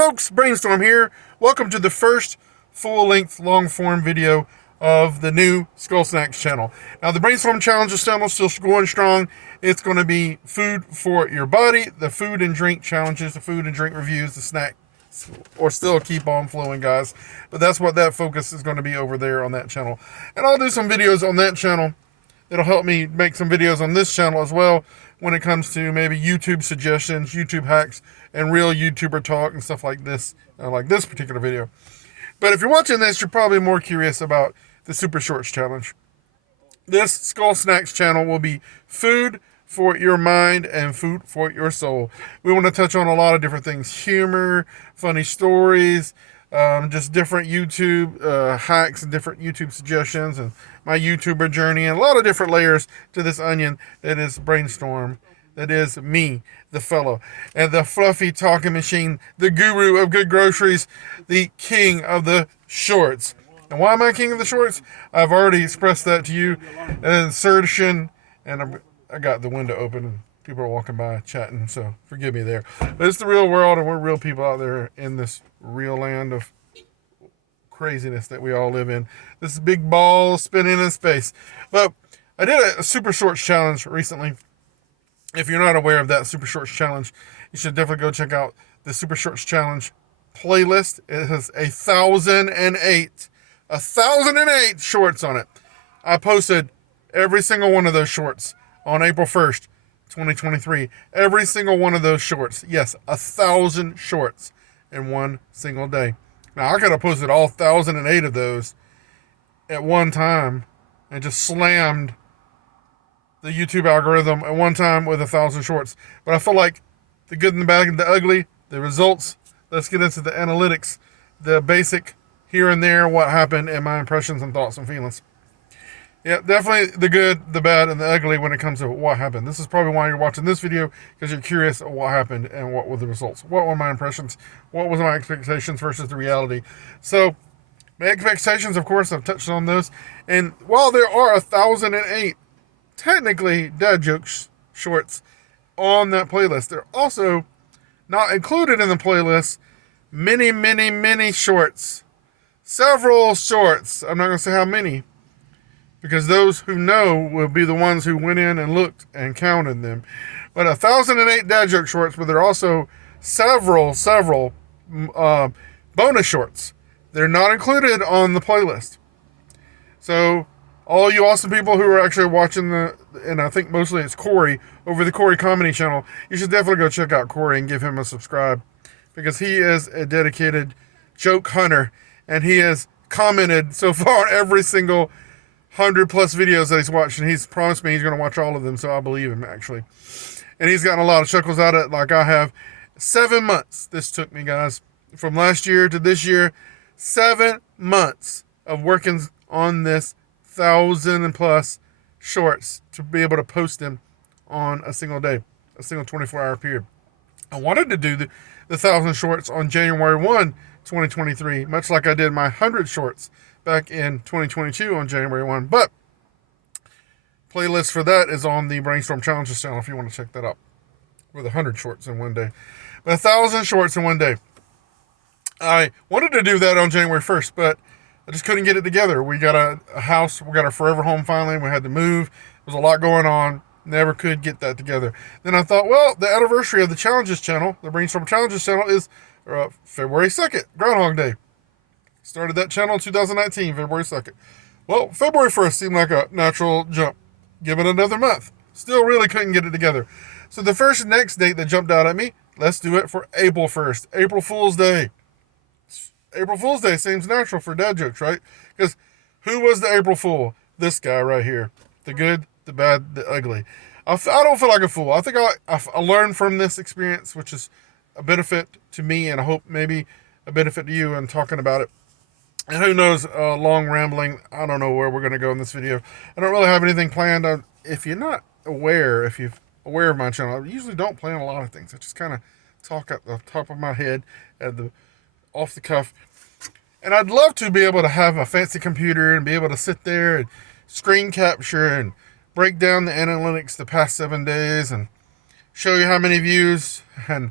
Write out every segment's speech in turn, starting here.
folks, Brainstorm here. Welcome to the first full-length, long-form video of the new Skull Snacks channel. Now, the Brainstorm Challenges channel is still going strong. It's going to be food for your body, the food and drink challenges, the food and drink reviews, the snacks, or still keep on flowing, guys. But that's what that focus is going to be over there on that channel. And I'll do some videos on that channel. It'll help me make some videos on this channel as well when it comes to maybe YouTube suggestions, YouTube hacks, and real YouTuber talk and stuff like this particular video. But if you're watching this, you're probably more curious about the Super Shorts Challenge. This Skull Snacks channel will be food for your mind and food for your soul. We want to touch on a lot of different things: humor, funny stories, just different YouTube hacks and different YouTube suggestions, and my YouTuber journey, and a lot of different layers to this onion that is Brainstorm, that is me, the fellow, and the fluffy talking machine, the guru of good groceries, the king of the shorts. And why am I king of the shorts? I've already expressed that to you. An insertion, and I got the window open, and people are walking by chatting, so forgive me there. But it's the real world, and we're real people out there in this real land of craziness that we all live in. This big ball spinning in space. But I did a Super Shorts Challenge recently. If you're not aware of that Super Shorts Challenge, you should definitely go check out the Super Shorts Challenge playlist. It has 1,008 shorts on it. I posted every single one of those shorts on April 1st, 2023. Every single one of those shorts. Yes, 1,000 shorts in one single day. Now, I could have posted all 1,008 of those at one time and just slammed the YouTube algorithm at one time with 1,000 shorts. But I feel like the good and the bad and the ugly, the results, let's get into the analytics, the basic here and there, what happened, and my impressions and thoughts and feelings. Yeah, definitely the good, the bad, and the ugly when it comes to what happened. This is probably why you're watching this video, because you're curious of what happened and what were the results. What were my impressions? What was my expectations versus the reality? So, my expectations, of course, I've touched on those. And while there are 1,008 technically dad jokes shorts on that playlist, they're also not included in the playlist many shorts. Several shorts. I'm not going to say how many, because those who know will be the ones who went in and looked and counted them. But 1,008 dad joke shorts, but there are also several bonus shorts. They're not included on the playlist. So all you awesome people who are actually watching and I think mostly it's Corey, over the Corey Comedy channel, you should definitely go check out Corey and give him a subscribe, because he is a dedicated joke hunter, and he has commented so far on every single 100+ videos that he's watched, and he's promised me he's going to watch all of them, so I believe him, actually. And he's gotten a lot of chuckles out of it, like I have. 7 months this took me, guys. From last year to this year, 7 months of working on this 1,000+ shorts to be able to post them on a single day, a single 24-hour period. I wanted to do the 1,000 shorts on January 1, 2023, much like I did my 100 shorts back in 2022 on January 1. But playlist for that is on the Brainstorm Challenges channel if you want to check that out, with 100 shorts in one day. But 1,000 shorts in one day. I wanted to do that on January 1st, but I just couldn't get it together. We got a house. We got our forever home finally. We had to move. There was a lot going on. Never could get that together. Then I thought, well, the anniversary of the Challenges channel, the Brainstorm Challenges channel, is February 2nd, Groundhog Day. Started that channel in 2019, February 2nd. Well, February 1st seemed like a natural jump. Give it another month. Still really couldn't get it together. So the first next date that jumped out at me, let's do it for April 1st. April Fool's Day. April Fool's Day seems natural for dad jokes, right? Because who was the April Fool? This guy right here. The good, the bad, the ugly. I don't feel like a fool. I think I learned from this experience, which is a benefit to me, and I hope maybe a benefit to you in talking about it. And who knows, long rambling, I don't know where we're going to go in this video. I don't really have anything planned. If you're not aware, if you're aware of my channel, I usually don't plan a lot of things. I just kind of talk at the top of my head, off the cuff. And I'd love to be able to have a fancy computer and be able to sit there and screen capture and break down the analytics the past 7 days and show you how many views and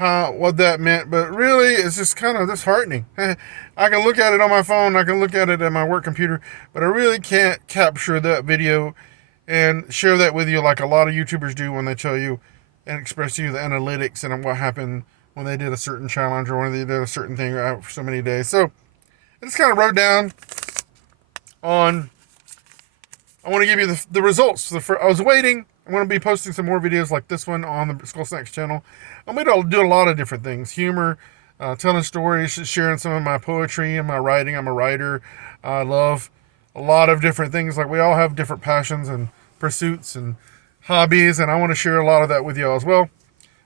what that meant, but really it's just kind of disheartening. I can look at it on my phone, I can look at it at my work computer, but I really can't capture that video and share that with you like a lot of YouTubers do when they tell you and express to you the analytics and what happened when they did a certain challenge or when they did a certain thing for so many days. So I just kind of wrote down on, I want to give you the results. I was waiting. I'm going to be posting some more videos like this one on the Skull Snacks channel. I'm going to do a lot of different things. Humor, telling stories, sharing some of my poetry and my writing. I'm a writer. I love a lot of different things. Like, we all have different passions and pursuits and hobbies, and I want to share a lot of that with you all as well.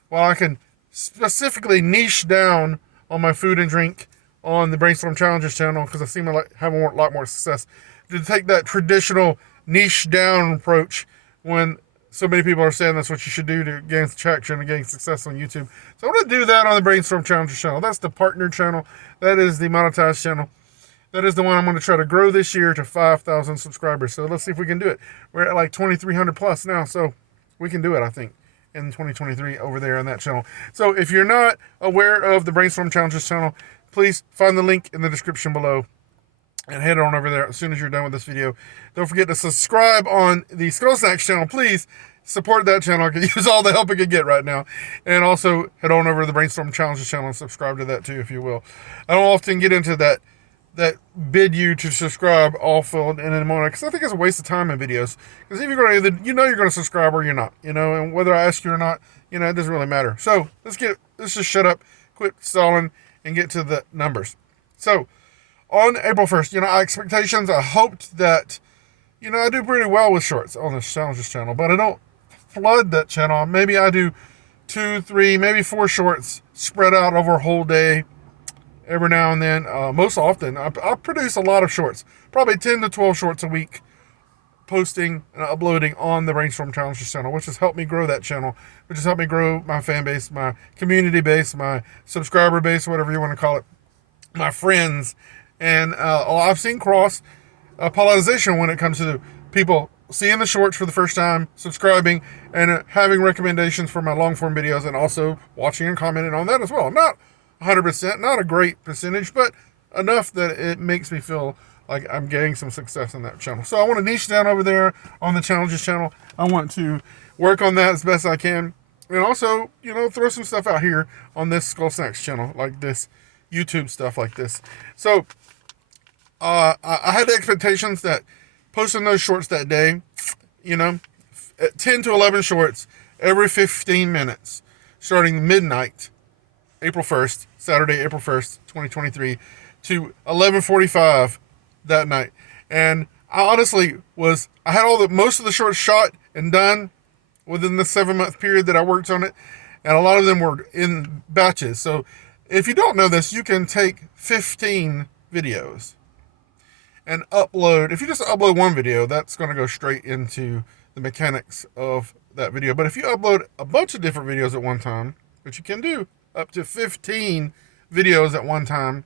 While I can specifically niche down on my food and drink on the Brainstorm Challenges channel, because I seem to have a lot more success, to take that traditional niche down approach when so many people are saying that's what you should do to gain traction and gain success on YouTube. So I want to do that on the Brainstorm Challenges channel. That's the partner channel. That is the monetized channel. That is the one I'm going to try to grow this year to 5,000 subscribers. So let's see if we can do it. We're at like 2,300 plus now, so we can do it, I think, in 2023 over there on that channel. So if you're not aware of the Brainstorm Challenges channel, please find the link in the description below and head on over there as soon as you're done with this video. Don't forget to subscribe on the Skull Snacks channel. Please support that channel. I can use all the help I can get right now. And also head on over to the Brainstorm Challenges channel and subscribe to that too, if you will. I don't often get into that bid you to subscribe all filled in the morning, because I think it's a waste of time in videos. Because if you're going to, you're going to subscribe or you're not, and whether I ask you or not, it doesn't really matter. So let's just shut up, quit stalling, and get to the numbers. So on April 1st, our expectations, I hoped that, I do pretty well with shorts on this Challenges channel, but I don't flood that channel. Maybe I do 2, 3, maybe 4 shorts spread out over a whole day every now and then. Most often, I produce a lot of shorts, probably 10 to 12 shorts a week, posting and uploading on the Brainstorm Challenges channel, which has helped me grow that channel, which has helped me grow my fan base, my community base, my subscriber base, whatever you want to call it, my friends. And I've seen cross pollination when it comes to people seeing the shorts for the first time, subscribing, and having recommendations for my long form videos, and also watching and commenting on that as well. Not 100%, not a great percentage, but enough that it makes me feel like I'm getting some success on that channel. So I want to niche down over there on the Challenges channel. I want to work on that as best I can, and also, throw some stuff out here on this Skull Snacks channel, like this YouTube stuff like this. So I had expectations that posting those shorts that day, 10 to 11 shorts every 15 minutes, starting midnight, April 1st, Saturday, April 1st, 2023, to 11:45 that night. And I honestly I had most of the shorts shot and done within the 7-month period that I worked on it. And a lot of them were in batches. So if you don't know this, you can take 15 videos and upload. If you just upload one video, that's going to go straight into the mechanics of that video. But if you upload a bunch of different videos at one time, which you can do, up to 15 videos at one time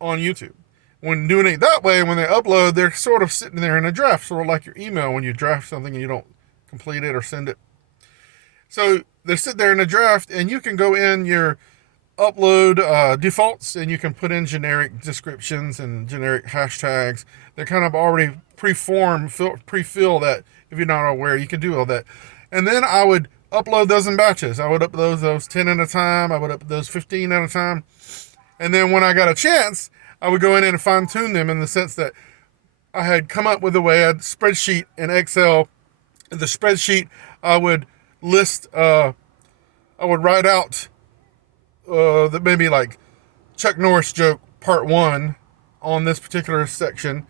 on YouTube. When doing it that way, when they upload, they're sort of sitting there in a draft, sort of like your email when you draft something and you don't complete it or send it. So they sit there in a draft, and you can go in your upload defaults, and you can put in generic descriptions and generic hashtags. They're kind of already pre-fill that. If you're not aware, you can do all that. And then I would upload those in batches. I would upload those 10 at a time. I would upload those 15 at a time. And then when I got a chance, I would go in and fine tune them, in the sense that I had come up with a way, a spreadsheet in Excel. The spreadsheet, I would list, I would write out that maybe like Chuck Norris joke part 1 on this particular section,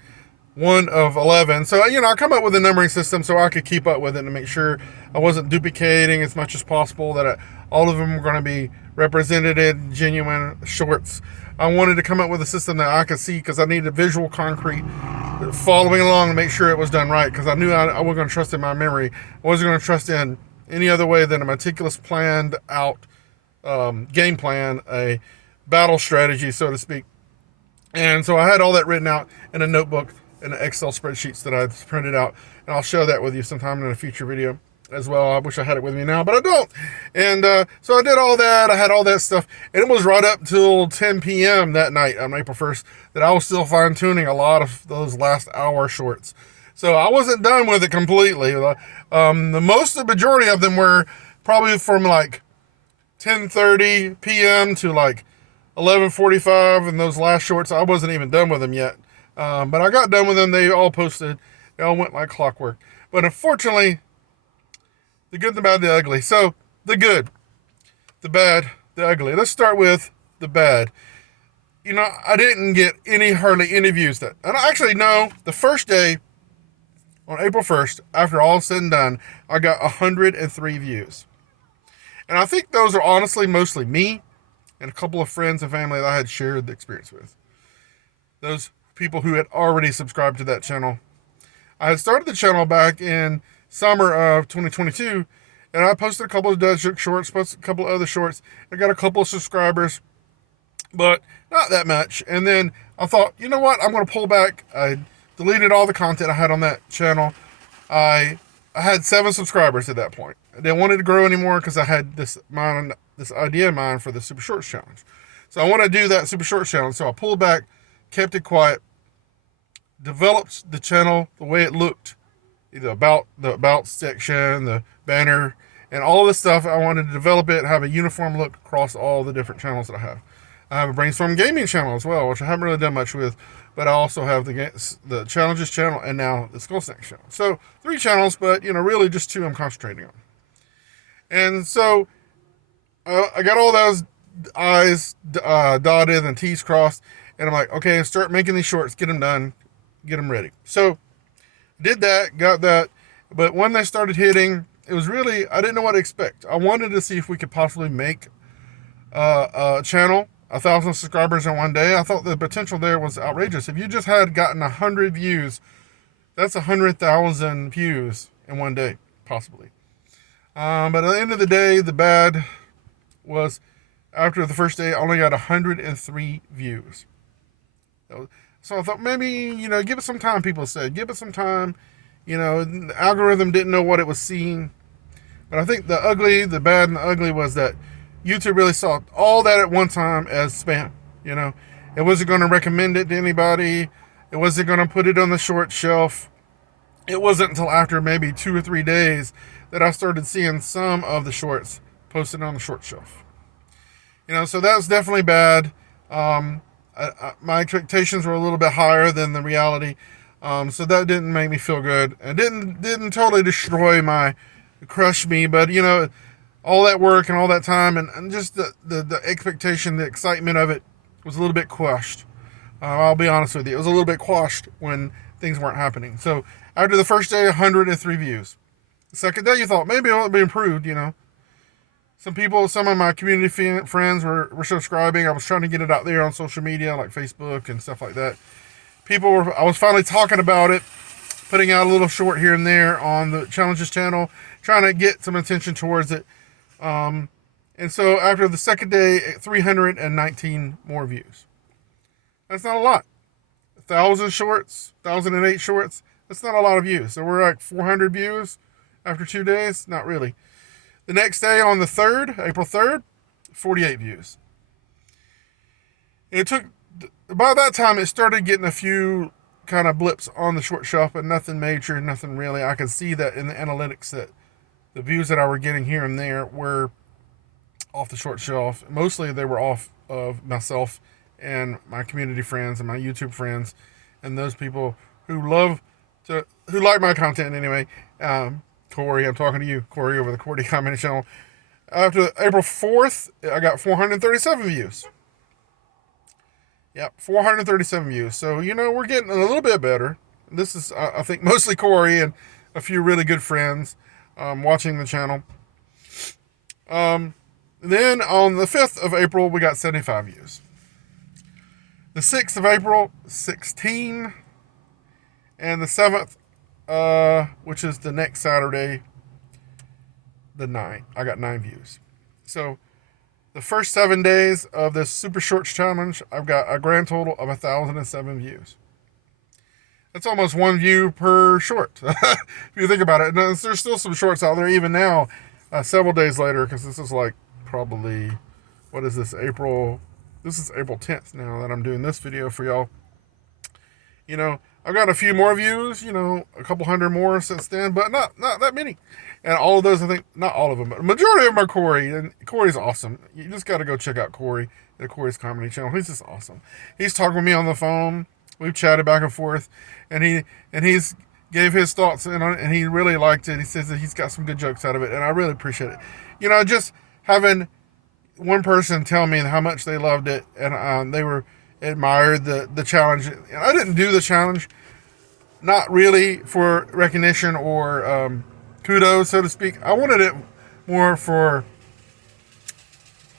1 of 11. So, I come up with a numbering system so I could keep up with it and make sure I wasn't duplicating as much as possible, that all of them were going to be represented, genuine shorts. I wanted to come up with a system that I could see, because I needed visual concrete following along to make sure it was done right, because I knew I wasn't going to trust in my memory. I wasn't going to trust in any other way than a meticulous planned out game plan, a battle strategy, so to speak. And so I had all that written out in a notebook and Excel spreadsheets that I printed out, and I'll show that with you sometime in a future video. as well. I wish I had it with me now, but I don't. And so I did all that. I had all that stuff. And it was right up till 10 p.m. that night on April 1st that I was still fine tuning a lot of those last hour shorts. So I wasn't done with it completely. The majority of them were probably from like 10:30 p.m. to like 11:45, and those last shorts, I wasn't even done with them yet. But I got done with them. They all posted. They all went like clockwork. But unfortunately, the good, the bad, the ugly. So the good, the bad, the ugly. Let's start with the bad. I didn't get hardly any views. And I actually know the first day, on April 1st, after all said and done, I got 103 views. And I think those are honestly mostly me and a couple of friends and family that I had shared the experience with. Those people who had already subscribed to that channel. I had started the channel back in summer of 2022, and I posted a couple of Dead shorts, posted a couple of other shorts. I got a couple of subscribers, but not that much. And then I thought, you know what? I'm going to pull back. I deleted all the content I had on that channel. I had 7 subscribers at that point. I didn't want it to grow anymore because I had this idea in mind for the Super Shorts Challenge. So I want to do that Super Shorts Challenge. So I pulled back, kept it quiet, developed the channel the way it looked. The about section, the banner, and all this stuff. I wanted to develop it, have a uniform look across all the different channels that I have. I have a Brainstorm Gaming channel as well, which I haven't really done much with. But I also have the Challenges channel and now the Skull Snacks channel. So 3 channels, but really just 2 I'm concentrating on. And so I got all those I's dotted and T's crossed. And I'm like, okay, start making these shorts, get them done, get them ready. So did that, got that. But when they started hitting, it was really, I didn't know what to expect. I wanted to see if we could possibly make a channel 1,000 subscribers in one day. I thought the potential there was outrageous. If you just had gotten 100 views, that's 100,000 views in one day, possibly. But at the end of the day, the bad was after the first day, I only got 103 views. So I thought maybe, give it some time, people said. Give it some time. The algorithm didn't know what it was seeing. But I think the bad and the ugly was that YouTube really saw all that at one time as spam. It wasn't going to recommend it to anybody. It wasn't going to put it on the short shelf. It wasn't until after maybe 2 or 3 days that I started seeing some of the shorts posted on the short shelf. So that was definitely bad. My expectations were a little bit higher than the reality. So that didn't make me feel good. It didn't totally crush me, but all that work and all that time and just the expectation, the excitement of it was a little bit quashed. I'll be honest with you. It was a little bit quashed when things weren't happening. So after the first day, 103 views. The second day, you thought maybe it would be improved, Some of my community friends were subscribing. I was trying to get it out there on social media like Facebook and stuff like that. I was finally talking about it, putting out a little short here and there on the Challenges channel, trying to get some attention towards it. And so after the second day, 319 more views. That's not a lot. 1,000 shorts, 1,008 shorts, that's not a lot of views. So we're like 400 views after 2 days? Not really. The next day on the 3rd, April 3rd, 48 views. By that time, it started getting a few kind of blips on the short shelf, but nothing major, nothing really. I could see that in the analytics that the views that I were getting here and there were off the short shelf. Mostly they were off of myself and my community friends and my YouTube friends and those people who like my content anyway. Corey, I'm talking to you, Corey, over the Corey Comedy Channel. After April 4th, I got 437 views. Yep, 437 views. So, we're getting a little bit better. This is, I think, mostly Corey and a few really good friends watching the channel. Then on the 5th of April, we got 75 views. The 6th of April, 16. And the 7th, which is the next Saturday, the 9th, I got 9 views. So the first 7 days of this Super Shorts Challenge, I've got a grand total of 1,007 views. That's almost 1 view per short. If you think about it. And there's still some shorts out there even now, several days later, because this is like probably, what is this, April? This is April 10th now that I'm doing this video for y'all. You know, I've got a few more views, you know, a couple hundred more since then, but not that many. And all of those, I think, not all of them, but a majority of them are Corey. And Corey's awesome. You just got to go check out Corey at Corey's Comedy Channel. He's just awesome. He's talking with me on the phone. We've chatted back and forth, and he's gave his thoughts, and he really liked it. He says that he's got some good jokes out of it, and I really appreciate it. You know, just having one person tell me how much they loved it, and they were admired the challenge. And I didn't do the challenge, not really for recognition or kudos, so to speak. I wanted it more for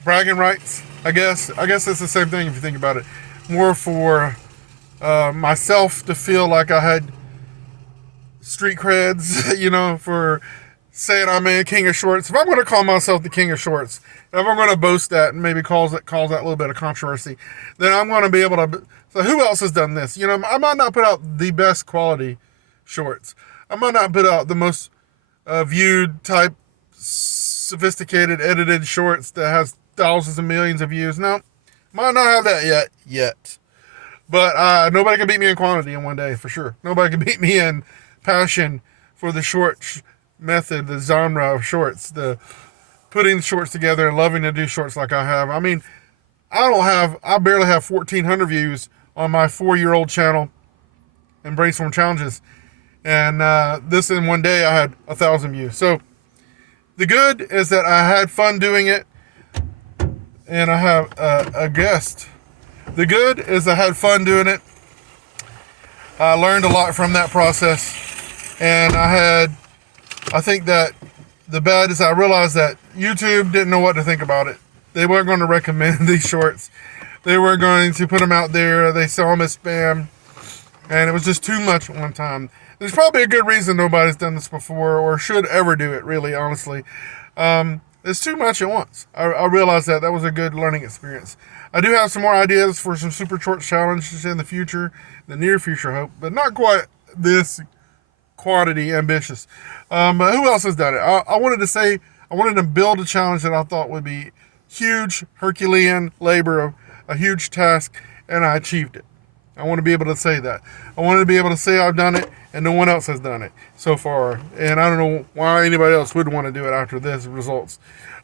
bragging rights, I guess. I guess it's the same thing if you think about it. More for myself to feel like I had street creds, you know, for saying I'm a king of shorts. If I'm going to call myself the king of shorts, if I'm going to boast that and maybe cause that a little bit of controversy, then I'm going to be able to. So who else has done this? You know, I might not put out the best quality shorts. I might not put out the most viewed type, sophisticated, edited shorts that has thousands of millions of views. No, might not have that yet. But nobody can beat me in quantity in one day, for sure. Nobody can beat me in passion for the short method, the genre of shorts, the putting shorts together and loving to do shorts like I have. I mean, I barely have 1,400 views on my 4-year-old channel and Brainstorm Challenges. And this in one day, I had 1,000 views. So the good is that I had fun doing it, and I have a guest. The good is I had fun doing it. I learned a lot from that process, and I think that the bad is I realized that YouTube didn't know what to think about it. They weren't going to recommend these shorts. They were going to put them out there. They saw them as spam, and it was just too much at one time. There's probably a good reason nobody's done this before or should ever do it, really, honestly. It's too much at once. I realized that was a good learning experience. I do have some more ideas for some super short challenges in the future, the near future, I hope, but not quite this quantity ambitious. But who else has done it? I wanted to build a challenge that I thought would be huge, Herculean labor, a huge task, and I achieved it. I want to be able to say that. I wanted to be able to say I've done it, and no one else has done it so far. And I don't know why anybody else would want to do it after this results.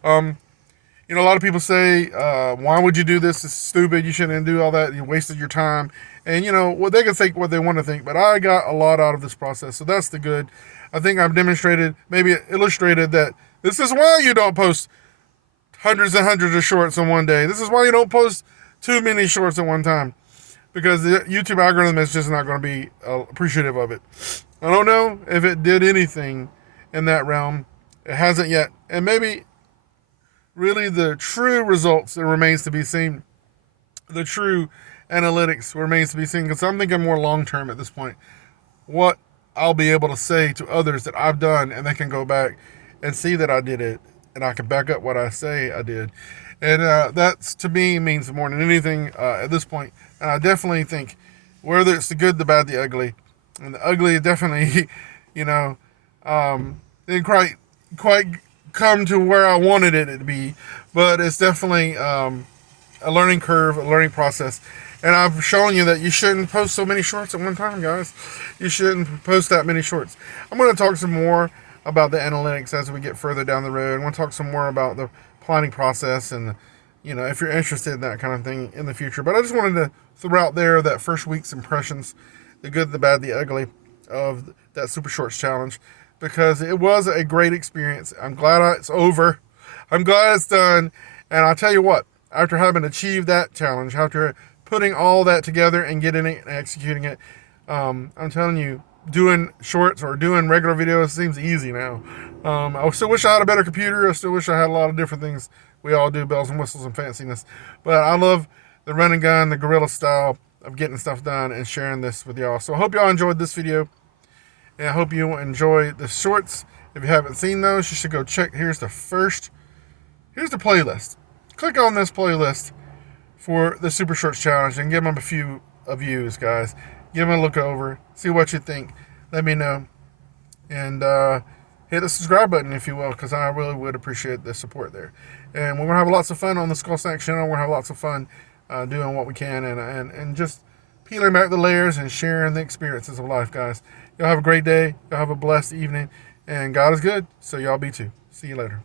You know, a lot of people say, why would you do this? It's stupid. You shouldn't do all that. You wasted your time. And, you know, well, they can think what they want to think, but I got a lot out of this process. So that's the good. I think I've demonstrated, maybe illustrated that this is why you don't post hundreds and hundreds of shorts in one day. This is why you don't post too many shorts at one time, because the YouTube algorithm is just not going to be appreciative of it. I don't know if it did anything in that realm. It hasn't yet. And maybe really the true results, it remains to be seen. The true analytics remains to be seen, because I'm thinking more long-term at this point. What I'll be able to say to others that I've done, and they can go back and see that I did it, and I can back up what I say I did. And that's, to me, means more than anything at this point. And I definitely think, whether it's the good, the bad, the ugly, and the ugly definitely, you know, didn't quite come to where I wanted it to be, but it's definitely a learning curve, a learning process. And I've shown you that you shouldn't post so many shorts at one time, guys. You shouldn't post that many shorts. I'm going to talk some more about the analytics as we get further down the road. I want to talk some more about the planning process and, you know, if you're interested in that kind of thing in the future. But I just wanted to throw out there that first week's impressions, the good, the bad, the ugly of that Super Shorts Challenge, because it was a great experience. I'm glad it's over. I'm glad it's done. And I'll tell you what, after having achieved that challenge, after putting all that together and getting it and executing it, I'm telling you, doing shorts or doing regular videos seems easy now. I still wish I had a better computer. I still wish I had a lot of different things. We all do, bells and whistles and fanciness. But I love the run and gun, the guerrilla style of getting stuff done and sharing this with y'all. So I hope y'all enjoyed this video. And I hope you enjoy the shorts. If you haven't seen those, you should go check. Here's the playlist. Click on this playlist for the Super Shorts Challenge and give them a few views, guys. Give them a look over. See what you think. Let me know. And hit the subscribe button if you will, because I really would appreciate the support there. And we're going to have lots of fun on the Skull Snack channel. We're going to have lots of fun doing what we can and just peeling back the layers and sharing the experiences of life, guys. Y'all have a great day. Y'all have a blessed evening. And God is good, so y'all be too. See you later.